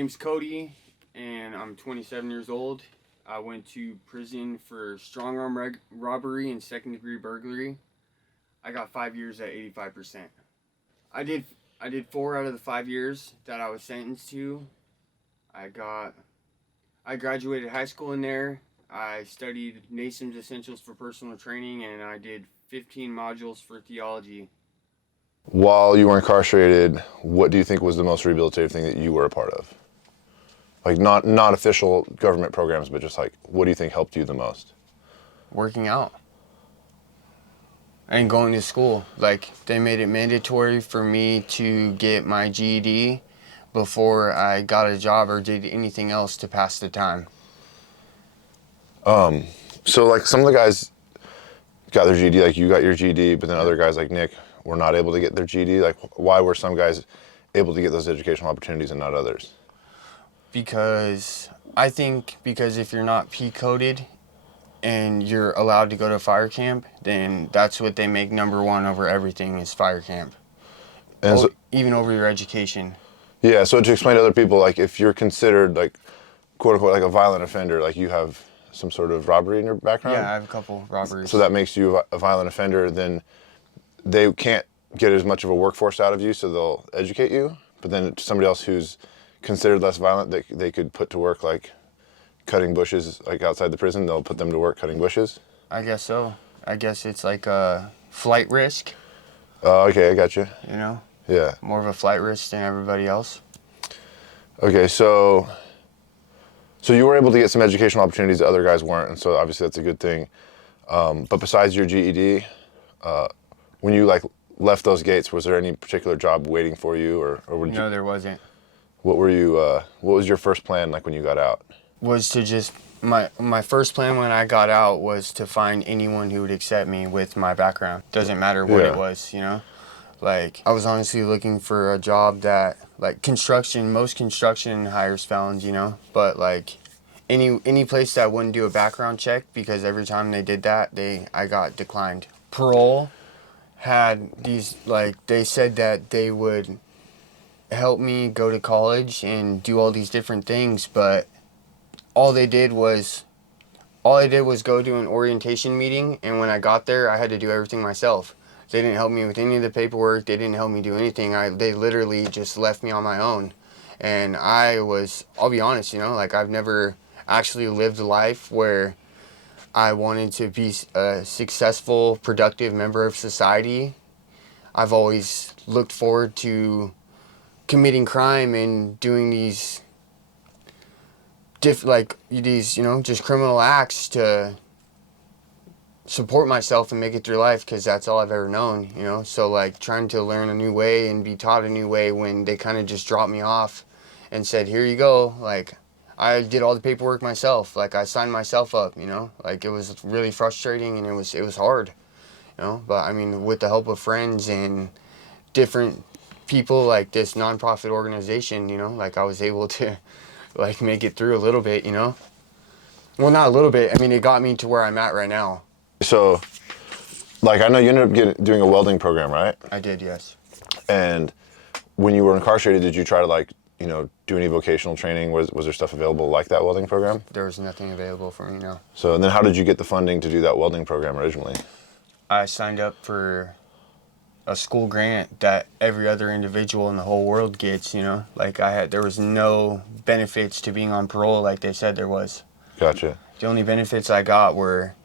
Name's Cody, and I'm 27 years old. I went to prison for strong arm robbery and second degree burglary. I got 5 years at 85%. I did I did 4 out of the 5 years that I was sentenced to. I got I graduated high school in there. I studied NASM's Essentials for Personal Training, and I did 15 modules for theology. While you were incarcerated, what do you think was the most rehabilitative thing that you were a part of? Like not official government programs, but just like, what do you think helped you the most? Working out and going to school. Like, they made it mandatory for me to get my GED before I got a job or did anything else to pass the time. So like some of the guys got their GED, like you got your GED, but then other guys like Nick were not able to get their GED. Like, why were some guys able to get those educational opportunities and not others? Because I think if you're not P-coded and you're allowed to go to fire camp, then that's what they make number one over everything is fire camp. And so, even over your education. yeah, so to explain to other people, like if you're considered like quote unquote like a violent offender, like you have some sort of robbery in your background. Yeah, I have a couple robberies. So that makes you a violent offender, then they can't get as much of a workforce out of you, so they'll educate you. But then somebody else who's considered less violent, they could put to work like cutting bushes, like outside the prison, they'll put them to work cutting bushes. I guess so. I guess it's like a flight risk. Oh, okay, I got you. You know? Yeah. More of a flight risk than everybody else. Okay, so you were able to get some educational opportunities that other guys weren't, and so obviously that's a good thing. But besides your GED, when you like left those gates, was there any particular job waiting for you, or No, there wasn't. What were you? What was your first plan like when you got out? Was to just my first plan when I got out was to find anyone who would accept me with my background. Doesn't matter what it was, you know? Like, I was honestly looking for a job that, like, construction, most construction hires felons, you know? But, like, any place that wouldn't do a background check, because every time they did that, I got declined. Parole had these, like, they said that they would help me go to college and do all these different things, but all I did was go to an orientation meeting, and when I got there, I had to do everything myself. They didn't help me with any of the paperwork. They didn't help me do anything. They literally just left me on my own. And I'll be honest, you know, like, I've never actually lived a life where I wanted to be a successful, productive member of society. I've always looked forward to committing crime and doing these you know, just criminal acts to support myself and make it through life, because that's all I've ever known, you know? So, like, trying to learn a new way and be taught a new way when they kind of just dropped me off and said, here you go, like, I did all the paperwork myself, like, I signed myself up, you know? Like, it was really frustrating, and it was hard, you know? But, I mean, with the help of friends and different people, like this nonprofit organization, you know, like, I was able to, like, make it through a little bit, you know? Well, not a little bit. I mean, it got me to where I'm at right now. So, like, I know you ended up doing a welding program, right? I did, yes. And when you were incarcerated, did you try to, like, you know, do any vocational training? Was there stuff available like that welding program? There was nothing available for me, no. So, and then how did you get the funding to do that welding program originally? I signed up for a school grant that every other individual in the whole world gets, you know? Like, there was no benefits to being on parole like they said there was. Gotcha. The only benefits I got were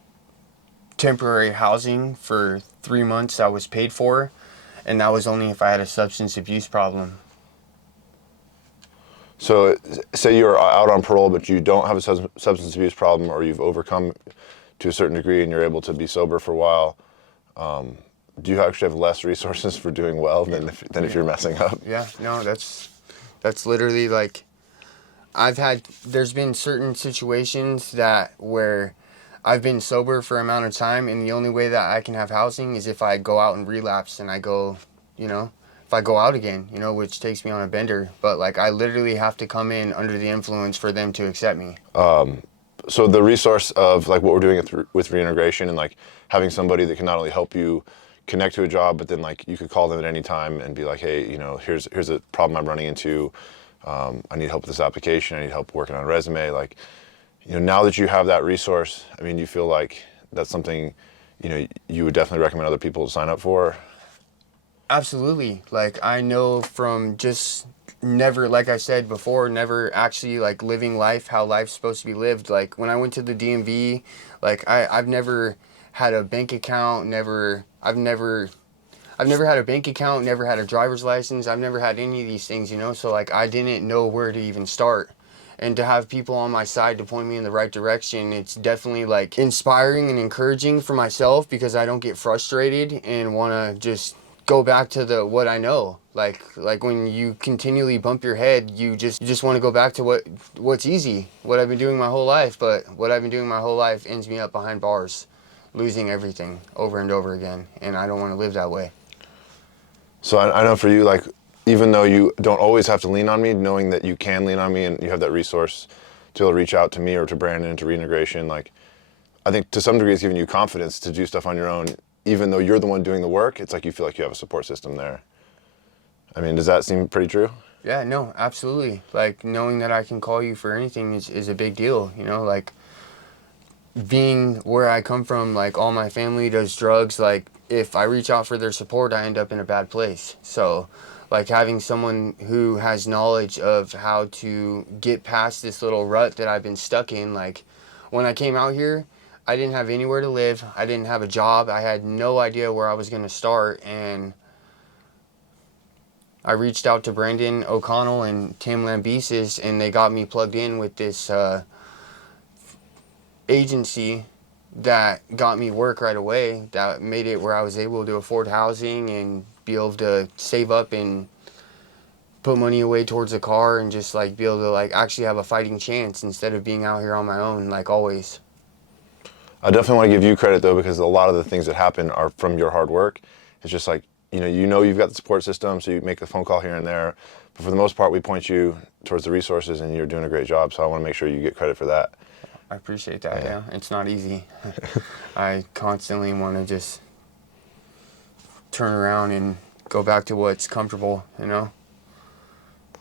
temporary housing for 3 months that was paid for, and that was only if I had a substance abuse problem. So, say you're out on parole, but you don't have a substance abuse problem, or you've overcome to a certain degree and you're able to be sober for a while, do you actually have less resources for doing well than if you're messing up? Yeah, no, that's literally, like, there's been certain situations where I've been sober for an amount of time, and the only way that I can have housing is if I go out and relapse and I go, you know, if I go out again, you know, which takes me on a bender. But, like, I literally have to come in under the influence for them to accept me. So the resource of, like, what we're doing with reintegration and, like, having somebody that can not only help you connect to a job, but then, like, you could call them at any time and be like, hey, you know, here's a problem I'm running into. I need help with this application. I need help working on a resume. Like, now that you have that resource, I mean, you feel like that's something, you would definitely recommend other people to sign up for? Absolutely. Like, I know from just never, like I said before, never actually like living life how life's supposed to be lived. Like, when I went to the DMV, like I've never had a bank account, I've never had a bank account, never had a driver's license. I've never had any of these things, So like I didn't know where to even start. And to have people on my side to point me in the right direction, it's definitely like inspiring and encouraging for myself, because I don't get frustrated and want to just go back to the what I know. Like when you continually bump your head, you just want to go back to what's easy, what I've been doing my whole life. But what I've been doing my whole life ends me up behind bars, losing everything over and over again, and I don't want to live that way. So I know for you, like, even though you don't always have to lean on me, knowing that you can lean on me and you have that resource to be able to reach out to me or to Brandon, to Reintegration, like, I think to some degree it's giving you confidence to do stuff on your own. Even though you're the one doing the work, it's like you feel like you have a support system there. I mean, does that seem pretty true? Yeah, no, absolutely. Like, knowing that I can call you for anything is a big deal, Like, being where I come from, like, all my family does drugs. Like, if I reach out for their support, I end up in a bad place. So, like, having someone who has knowledge of how to get past this little rut that I've been stuck in. Like, when I came out here, I didn't have anywhere to live. I didn't have a job. I had no idea where I was going to start. And I reached out to Brandon O'Connell and Tim Lambesis, and they got me plugged in with this agency that got me work right away, that made it where I was able to afford housing and be able to save up and put money away towards a car, and just like be able to like actually have a fighting chance instead of being out here on my own like always. I definitely want to give you credit though, because a lot of the things that happen are from your hard work. It's just like, you've got the support system, so you make a phone call here and there. But for the most part, we point you towards the resources and you're doing a great job. So I want to make sure you get credit for that. I appreciate that. Yeah, it's not easy. I constantly want to just turn around and go back to what's comfortable,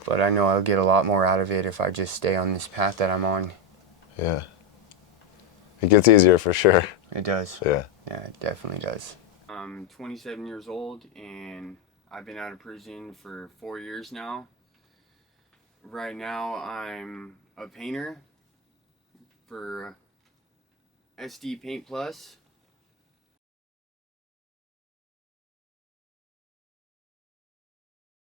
But I know I'll get a lot more out of it if I just stay on this path that I'm on. Yeah. It gets easier for sure. It does. Yeah. Yeah, it definitely does. I'm 27 years old, and I've been out of prison for 4 years now. Right now, I'm a painter for SD Paint Plus.